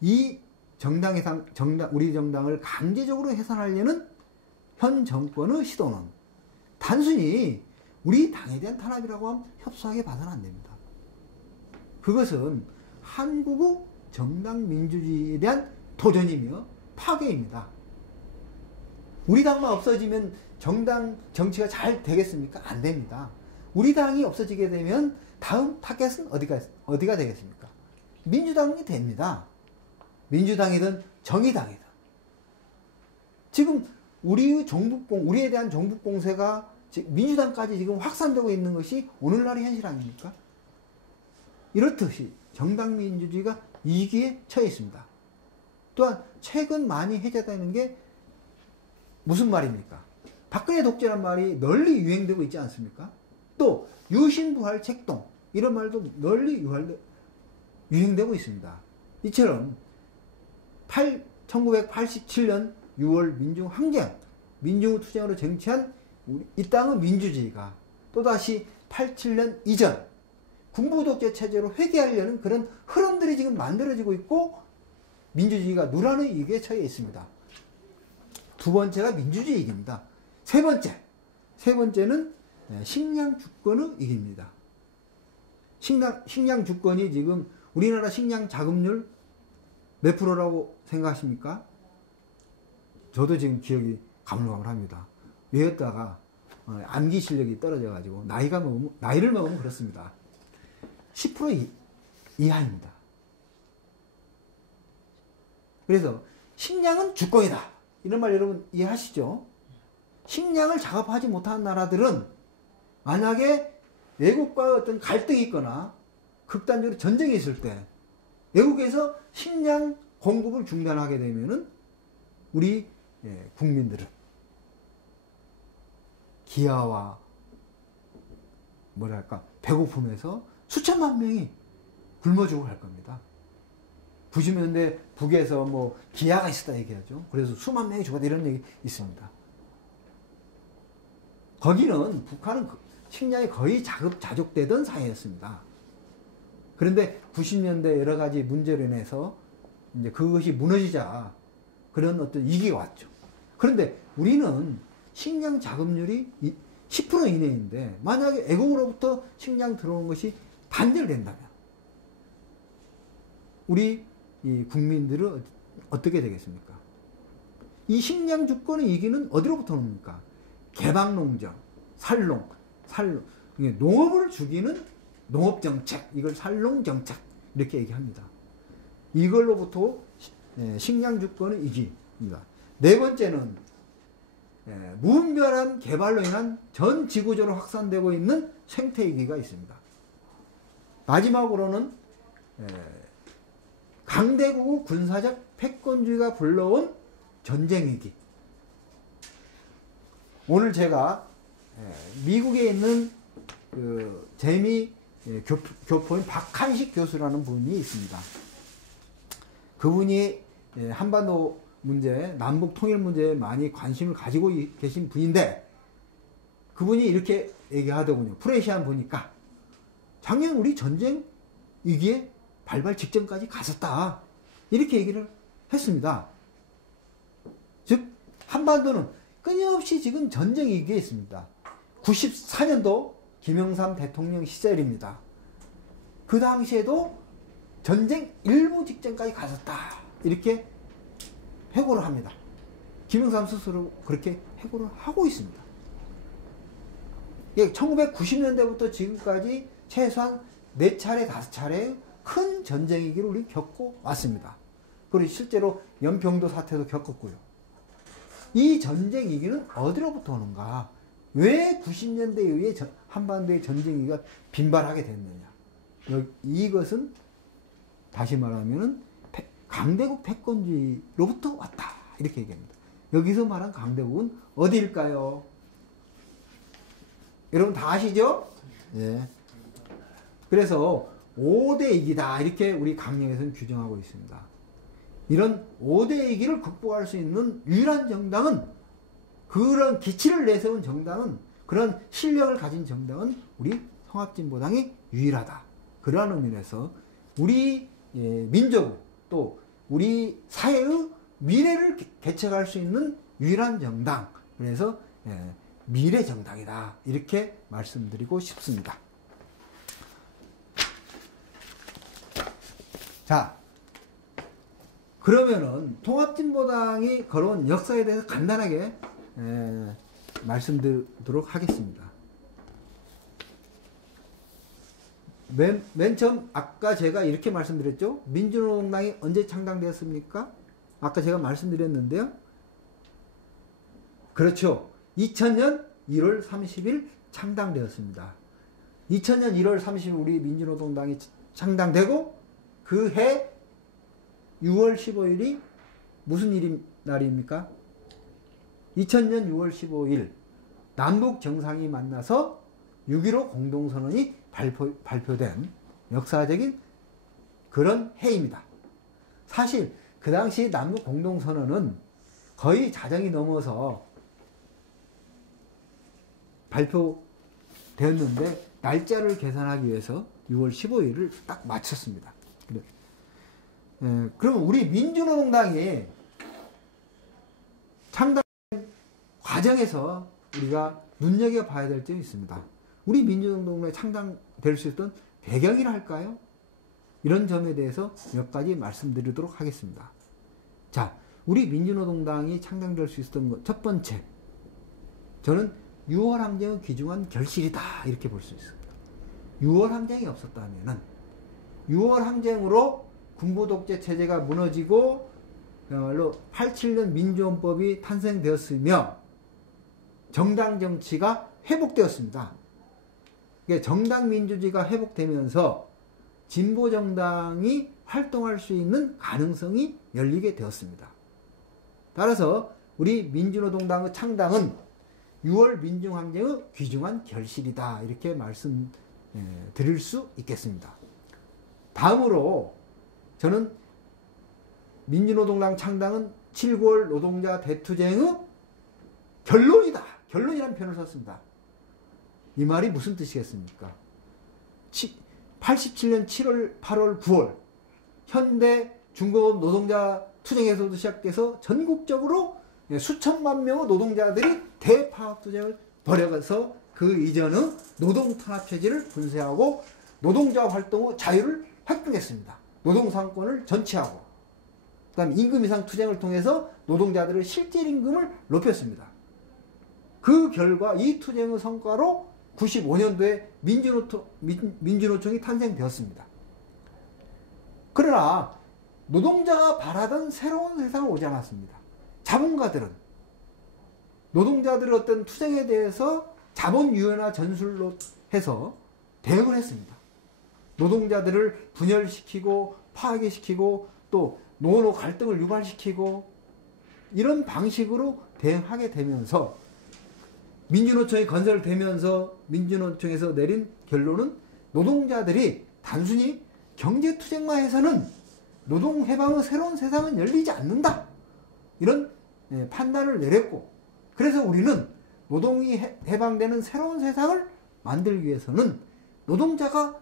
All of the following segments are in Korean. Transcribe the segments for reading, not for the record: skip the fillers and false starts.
이 우리 정당을 강제적으로 해산하려는 현 정권의 시도는 단순히 우리 당에 대한 탄압이라고 하면 협소하게 봐서는 안 됩니다. 그것은 한국의 정당 민주주의에 대한 도전이며 파괴입니다. 우리 당만 없어지면 정당 정치가 잘 되겠습니까? 안 됩니다. 우리 당이 없어지게 되면 다음 타겟은 어디가 되겠습니까? 민주당이 됩니다. 민주당이든 정의당이든. 지금 우리에 대한 종북 공세가 민주당까지 지금 확산되고 있는 것이 오늘날의 현실 아닙니까? 이렇듯이 정당 민주주의가 위기에 처해 있습니다. 또한 최근 많이 해제되는 게 무슨 말입니까? 박근혜 독재란 말이 널리 유행되고 있지 않습니까? 또 유신부활 책동 이런 말도 널리 유행되고 있습니다. 이처럼 1987년 6월 민중항쟁, 민중투쟁으로 쟁취한 이 땅의 민주주의가 또다시 87년 이전 군부독재 체제로 회귀하려는 그런 흐름들이 지금 만들어지고 있고 민주주의가 누라는 위기에 처해 있습니다. 두 번째가 민주주의 위기입니다. 세 번째는 식량 주권의 위기입니다. 식량 주권이 지금 우리나라 식량 자급률 몇 프로라고 생각하십니까? 저도 지금 기억이 가물가물합니다. 외웠다가 암기 실력이 떨어져가지고 나이를 먹으면 그렇습니다. 10% 이하입니다. 그래서 식량은 주권이다. 이런 말 여러분 이해하시죠? 식량을 작업하지 못하는 나라들은 만약에 외국과 어떤 갈등이 있거나 극단적으로 전쟁이 있을 때 외국에서 식량 공급을 중단하게 되면은 우리 국민들은 기아와 배고픔에서 수천만 명이 굶어 죽어갈 겁니다. 90년대 북에서 기아가 있었다 얘기하죠. 그래서 수만 명이 죽었다 이런 얘기 있습니다. 거기는 북한은 식량이 거의 자족되던 사회였습니다. 그런데 90년대 여러 가지 문제로 인해서 이제 그것이 무너지자 그런 어떤 위기가 왔죠. 그런데 우리는 식량 자급률이 10% 이내인데 만약에 외국으로부터 식량 들어오는 것이 단절된다면 우리 이 국민들은 어떻게 되겠습니까? 이 식량 주권의 위기는 어디로부터 옵니까? 개방농장, 살롱, 농업을 죽이는 농업정책, 이걸 살롱정책 이렇게 얘기합니다. 이걸로부터 식량 주권의 위기입니다. 네 번째는 무분별한 개발로 인한 전 지구적으로 확산되고 있는 생태 위기가 있습니다. 마지막으로는 강대국의 군사적 패권주의가 불러온 전쟁 위기. 오늘 제가 미국에 있는 재미 교포인 박한식 교수라는 분이 있습니다. 그분이 한반도 문제, 남북 통일 문제에 많이 관심을 가지고 계신 분인데 그분이 이렇게 얘기하더군요. 프레시안 보니까 작년 우리 전쟁 위기에 발발 직전까지 갔었다. 이렇게 얘기를 했습니다. 즉 한반도는 끊임없이 지금 전쟁 위기에 있습니다. 94년도 김영삼 대통령 시절입니다. 그 당시에도 전쟁 일부 직전까지 갔었다. 이렇게 해고를 합니다. 김영삼 스스로 그렇게 해고를 하고 있습니다. 1990년대부터 지금까지 최소한 4차례, 5차례 큰 전쟁 위기를 우리 겪고 왔습니다. 그리고 실제로 연평도 사태도 겪었고요. 이 전쟁 위기는 어디로부터 오는가? 왜 90년대 이후에 한반도의 전쟁 위기가 빈발하게 됐느냐? 이것은 다시 말하면 강대국 패권주의로부터 왔다. 이렇게 얘기합니다. 여기서 말한 강대국은 어디일까요? 여러분 다 아시죠? 예. 그래서 5대 위기다. 이렇게 우리 강령에서는 규정하고 있습니다. 이런 5대 위기를 극복할 수 있는 유일한 정당은, 그런 기치를 내세운 정당은, 그런 실력을 가진 정당은 우리 통합진보당이 유일하다. 그러한 의미에서 우리 민족 또 우리 사회의 미래를 개척할 수 있는 유일한 정당. 그래서 미래정당이다. 이렇게 말씀드리고 싶습니다. 자, 그러면은 통합진보당이 걸어온 역사에 대해서 간단하게 말씀드리도록 하겠습니다. 맨 처음 아까 제가 이렇게 말씀드렸죠. 민주노동당이 언제 창당되었습니까? 아까 제가 말씀드렸는데요. 그렇죠. 2000년 1월 30일 창당되었습니다. 2000년 1월 30일 우리 민주노동당이 창당되고 그 해 6월 15일이 무슨 날입니까? 2000년 6월 15일 남북 정상이 만나서 6.15 공동선언이 발표된 역사적인 그런 해입니다. 사실 그 당시 남북 공동선언은 거의 자정이 넘어서 발표되었는데 날짜를 계산하기 위해서 6월 15일을 딱 맞췄습니다. 그러면 우리 민주노동당이 창당 과정에서 우리가 눈여겨봐야 될 점이 있습니다. 우리 민주노동당이 창당될 수 있었던 배경이라 할까요? 이런 점에 대해서 몇 가지 말씀드리도록 하겠습니다. 자, 우리 민주노동당이 창당될 수 있었던 것, 첫 번째, 저는 6월 항쟁의 귀중한 결실이다 이렇게 볼 수 있습니다. 6월 항쟁이 없었다면은 6월 항쟁으로 군부 독재 체제가 무너지고 그야말로 87년 민주헌법이 탄생되었으며 정당 정치가 회복되었습니다. 정당 민주주의가 회복되면서 진보 정당이 활동할 수 있는 가능성이 열리게 되었습니다. 따라서 우리 민주노동당의 창당은 6월 민중항쟁의 귀중한 결실이다 이렇게 말씀드릴 수 있겠습니다. 다음으로 저는 민주노동당 창당은 7.9월 노동자 대투쟁의 결론이다. 결론이라는 표현을 썼습니다. 이 말이 무슨 뜻이겠습니까? 87년 7월, 8월, 9월 현대 중공업 노동자 투쟁에서도 시작돼서 전국적으로 수천만 명의 노동자들이 대파업투쟁을 벌여서 그 이전의 노동탄압체제를 분쇄하고 노동자 활동의 자유를 획득했습니다. 노동상권을 전취하고 그 다음에 임금 인상 투쟁을 통해서 노동자들의 실질 임금을 높였습니다. 그 결과 이 투쟁의 성과로 95년도에 민주노총이 탄생되었습니다. 그러나 노동자가 바라던 새로운 세상은 오지 않았습니다. 자본가들은 노동자들의 어떤 투쟁에 대해서 자본 유연화 전술로 해서 대응을 했습니다. 노동자들을 분열시키고 파괴시키고 또 노노 갈등을 유발시키고 이런 방식으로 대응하게 되면서 민주노총이 건설되면서 민주노총에서 내린 결론은 노동자들이 단순히 경제투쟁만 해서는 노동해방의 새로운 세상은 열리지 않는다. 이런 판단을 내렸고 그래서 우리는 노동이 해방되는 새로운 세상을 만들기 위해서는 노동자가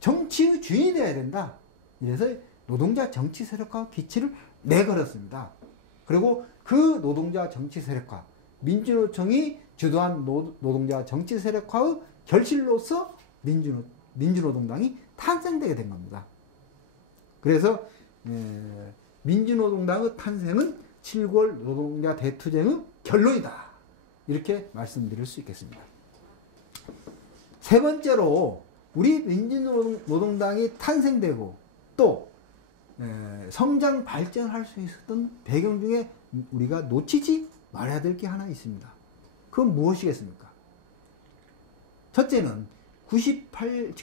정치의 주인이 되어야 된다. 이래서 노동자 정치 세력화 기치를 내걸었습니다. 그리고 그 노동자 정치 세력화, 민주노총이 주도한 노동자 정치 세력화의 결실로서 민주노동당이 탄생되게 된 겁니다. 그래서 민주노동당의 탄생은 7.9월 노동자 대투쟁의 결론이다. 이렇게 말씀드릴 수 있겠습니다. 세 번째로 우리 민주노동당이 탄생되고 또 성장 발전할 수 있었던 배경 중에 우리가 놓치지 말아야 될 게 하나 있습니다. 그건 무엇이겠습니까? 첫째는 97년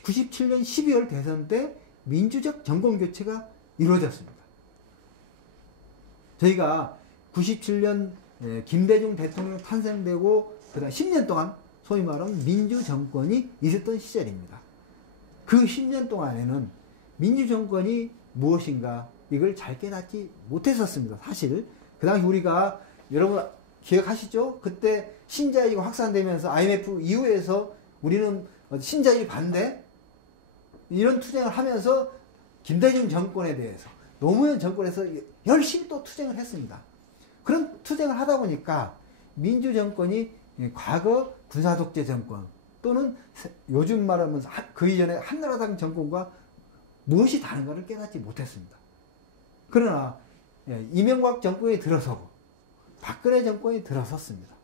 12월 대선 때 민주적 정권 교체가 이루어졌습니다. 저희가 97년 김대중 대통령 탄생되고 그다음 10년 동안 소위 말하면 민주정권이 있었던 시절입니다. 그 10년 동안에는 민주정권이 무엇인가 이걸 잘 깨닫지 못했었습니다. 사실 그 당시 우리가 여러분 기억하시죠? 그때 신자유가 확산되면서 IMF 이후에서 우리는 신자유의 반대 이런 투쟁을 하면서 김대중 정권에 대해서 노무현 정권에서 열심히 또 투쟁을 했습니다. 그런 투쟁을 하다 보니까 민주정권이 과거 군사독재 정권 또는 요즘 말하면 그 이전에 한나라당 정권과 무엇이 다른가를 깨닫지 못했습니다. 그러나 이명박 정권이 들어서고 박근혜 정권이 들어섰습니다.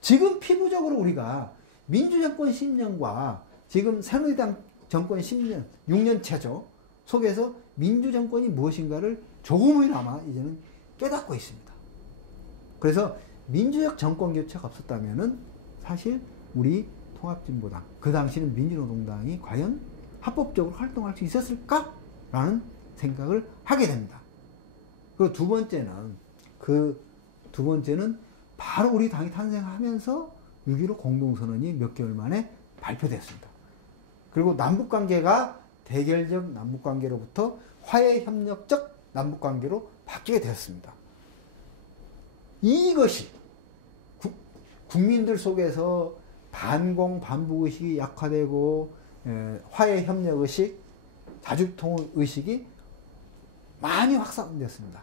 지금 피부적으로 우리가 민주정권 10년과 지금 새누리당 정권 10년, 6년 차죠. 속에서 민주정권이 무엇인가를 조금이나마 이제는 깨닫고 있습니다. 그래서 민주적 정권 교체가 없었다면은 사실 우리 통합진보당, 그 당시는 민주노동당이 과연 합법적으로 활동할 수 있었을까라는 생각을 하게 됩니다. 그리고 두 번째는 바로 우리 당이 탄생하면서 6.15 공동선언이 몇 개월 만에 발표됐습니다. 그리고 남북관계가 대결적 남북관계로부터 화해협력적 남북관계로 바뀌게 되었습니다. 이것이 국민들 속에서 반공 반북의식이 약화되고 화해협력의식, 자주통일의식이 많이 확산되었습니다.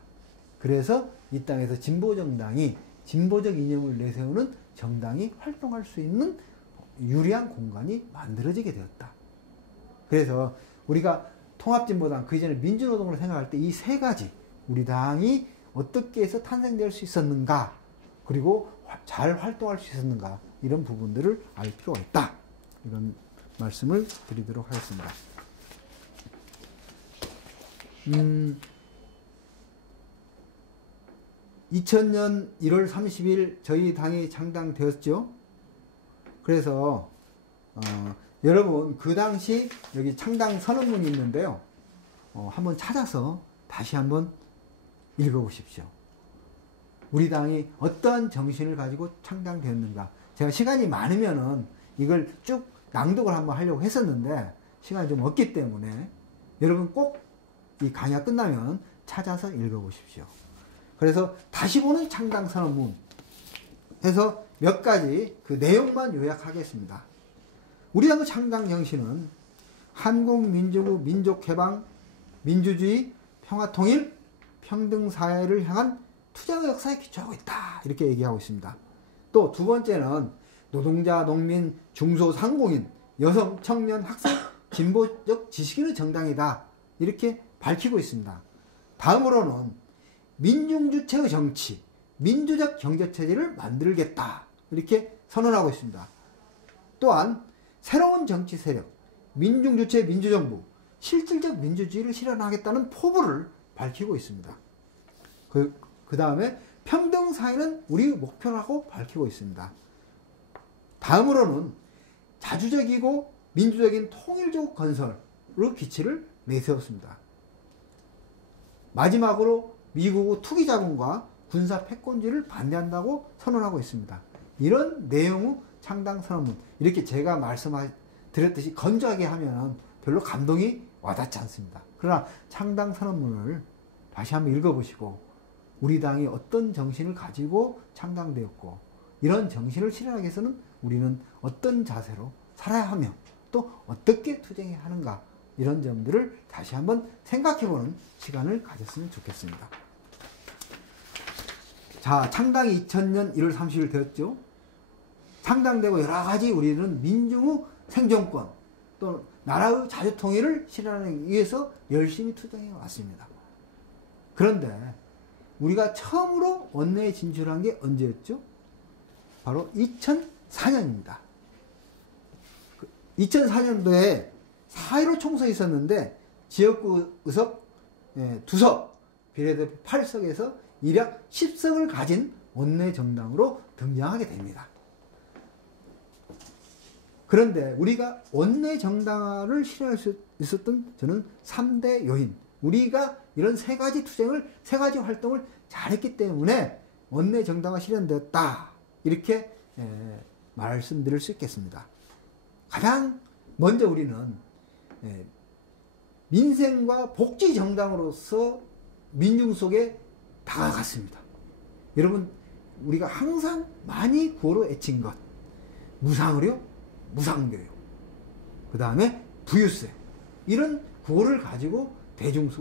그래서 이 땅에서 진보정당이 진보적 이념을 내세우는 정당이 활동할 수 있는 유리한 공간이 만들어지게 되었다. 그래서 우리가 통합진보당, 그 이전에 민주노동을 생각할 때 이 세 가지 우리 당이 어떻게 해서 탄생될 수 있었는가, 그리고 잘 활동할 수 있었는가, 이런 부분들을 알 필요가 있다. 이런 말씀을 드리도록 하겠습니다. 2000년 1월 30일 저희 당이 창당되었죠. 그래서 여러분 그 당시 여기 창당 선언문이 있는데요. 한번 찾아서 다시 한번 읽어보십시오. 우리 당이 어떤 정신을 가지고 창당되었는가. 제가 시간이 많으면은 이걸 쭉 낭독을 한번 하려고 했었는데 시간이 좀 없기 때문에 여러분 꼭 이 강의가 끝나면 찾아서 읽어보십시오. 그래서 다시 보는 창당 선언문 해서 몇 가지 그 내용만 요약하겠습니다. 우리 당의 창당 정신은 한국민주구 민족해방, 민주주의, 평화통일, 평등사회를 향한 투쟁의 역사에 기초하고 있다. 이렇게 얘기하고 있습니다. 또 두 번째는 노동자, 농민, 중소상공인, 여성, 청년, 학생, 진보적 지식인의 정당이다. 이렇게 밝히고 있습니다. 다음으로는 민중주체의 정치, 민주적 경제체제를 만들겠다. 이렇게 선언하고 있습니다. 또한 새로운 정치 세력, 민중주체 민주정부, 실질적 민주주의를 실현하겠다는 포부를 밝히고 있습니다. 그 다음에 평등사회는 우리 목표라고 밝히고 있습니다. 다음으로는 자주적이고 민주적인 통일적 건설로 기치를 내세웠습니다. 마지막으로 미국의 투기 자본과 군사 패권주의를 반대한다고 선언하고 있습니다. 이런 내용의 창당 선언문, 이렇게 제가 말씀드렸듯이 건조하게 하면 별로 감동이 와닿지 않습니다. 그러나 창당 선언문을 다시 한번 읽어보시고 우리 당이 어떤 정신을 가지고 창당되었고 이런 정신을 실현하기 위해서는 우리는 어떤 자세로 살아야 하며 또 어떻게 투쟁해야 하는가, 이런 점들을 다시 한번 생각해보는 시간을 가졌으면 좋겠습니다. 자, 창당이 2000년 1월 30일 되었죠. 창당되고 여러 가지 우리는 민중의 생존권 또 나라의 자주통일을 실현하기 위해서 열심히 투쟁해 왔습니다. 그런데 우리가 처음으로 원내에 진출한 게 언제였죠? 바로 2004년입니다. 2004년도에 4.15 총선이 있었는데 지역구 의석 2석, 비례대표 8석에서 일약 10석을 가진 원내 정당으로 등장하게 됩니다. 그런데 우리가 원내 정당화를 실현할 수 있었던 저는 3대 요인, 우리가 이런 세 가지 투쟁을, 세 가지 활동을 잘했기 때문에 원내 정당화 실현되었다. 이렇게 말씀드릴 수 있겠습니다. 가장 먼저 우리는 민생과 복지 정당으로서 민중 속에 다가갔습니다. 여러분, 우리가 항상 많이 구호로 애친 것, 무상의료, 무상교육, 그 다음에 부유세, 이런 구호를 가지고 대중 속을